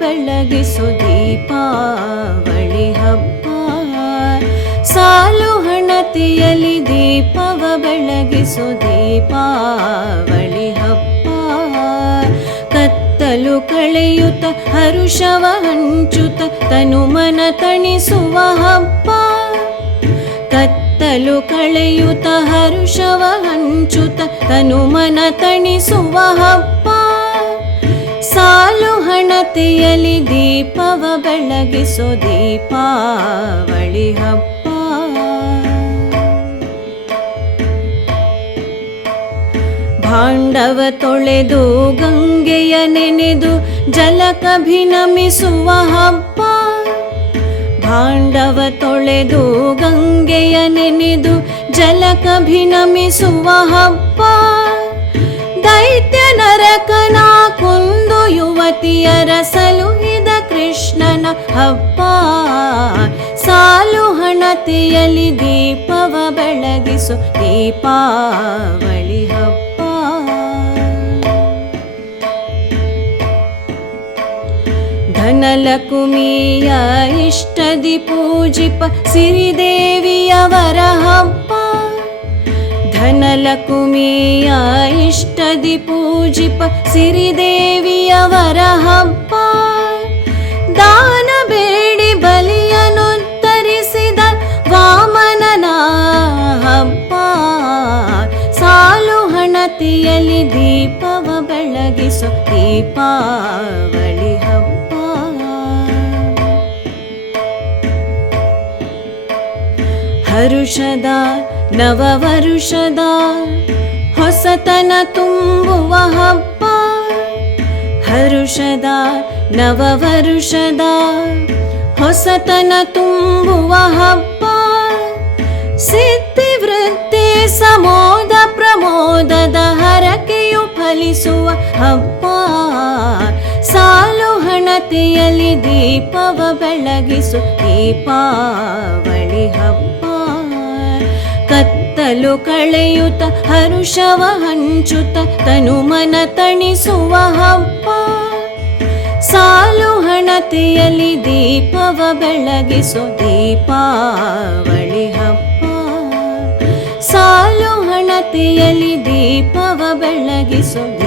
ಬೆಳಗಿಸು ದೀಪಾವಳಿ ಹಬ್ಬ. ಸಾಲು ಹಣತೆಯಲ್ಲಿ ದೀಪವ ಬೆಳಗಿಸು ದೀಪಾವಳಿ ಹಬ್ಬ. ಕತ್ತಲು ಕಳೆಯುತ್ತ ಹರುಷವ ಹಂಚುತ್ತ ತನುಮನ ತಣಿಸುವ ಹಬ್ಬ. ಕತ್ತಲು ಕಳೆಯುತ್ತ ಹರುಷವ ಹಂಚುತ್ತ ತನುಮನ ತಣಿಸುವ ಹಬ್ಬ. ಸಾಲು ಹಣತೆಯಲ್ಲಿ ದೀಪವ ಬೆಳಗಿಸು ದೀಪಾವಳಿ ಹಬ್ಬ. ಭಾಂಡವ ತೊಳೆದು ಗಂಗೆಯ ನೆನೆದು ಜಲಕಭಿನಮಿಸುವ ಹಬ್ಬ. ಭಾಂಡವ ತೊಳೆದು ಗಂಗೆಯ ನೆನೆದು ಜಲಕಭಿನಮಿಸುವ ಹಬ್ಬ. ದೈತ್ಯ ನರಕನ ಕೊಂದು ಯುವತಿಯರ ಸಲುಹಿದ ಕೃಷ್ಣನ ಹಬ್ಬ. ಸಾಲು ಹಣತೆಯಲ್ಲಿ ದೀಪವ ಬೆಳಗಿಸು ದೀಪಾವಳಿ ಹಬ್ಬ. ಧನಲಕುಮಿಯ ಇಷ್ಟದಿ ಪೂಜಿಪ ಸಿರಿದೇವಿಯವರ ಹಬ್ಬ. ಧನಲಕುಮಿಯ ಇಷ್ಟದಿ ಪೂಜಿಪ ಸಿರಿದೇವಿಯವರ ಹಬ್ಬ. ದಾನ ಬೇಡಿ ಬಲಿಯನ್ನುತ್ತರಿಸಿದ ವಾಮನನ ಹಬ್ಬ. ಸಾಲು ಹಣತೆಯಲ್ಲಿ ದೀಪವ ಬೆಳಗಿಸು ದೀಪಾವಳಿ ಹಬ್ಬ. ಹರುಷದ ನವವರುಷದ ಹೊಸತನ ತುಂಬುವ ಹಬ್ಬ. ಹರುಷದ ನವವರುಷದ ಹೊಸತನ ತುಂಬುವ ಹಬ್ಬ. ಸಿದ್ಧಿ ವೃತ್ತಿ ಸಮೋದ ಪ್ರಮೋದದ ಹರಕೆಯು ಫಲಿಸುವ ಹಬ್ಬ. ಸಾಲು ಹಣತೆಯಲ್ಲಿ ದೀಪವ ಬೆಳಗಿಸು ದೀಪಾವಳಿ ಹಬ್ಬ. ಕತ್ತಲು ಕಳೆಯುತ್ತ ಹರುಷವ ಹಂಚುತ್ತ ತನುಮನ ತಣಿಸುವ ಹಬ್ಬ. ಸಾಲು ಹಣತೆಯಲ್ಲಿ ದೀಪವ ಬೆಳಗಿಸು ದೀಪಾವಳಿ ಹಬ್ಬ. ಸಾಲು ಹಣತೆಯಲ್ಲಿ ದೀಪವ ಬೆಳಗಿಸು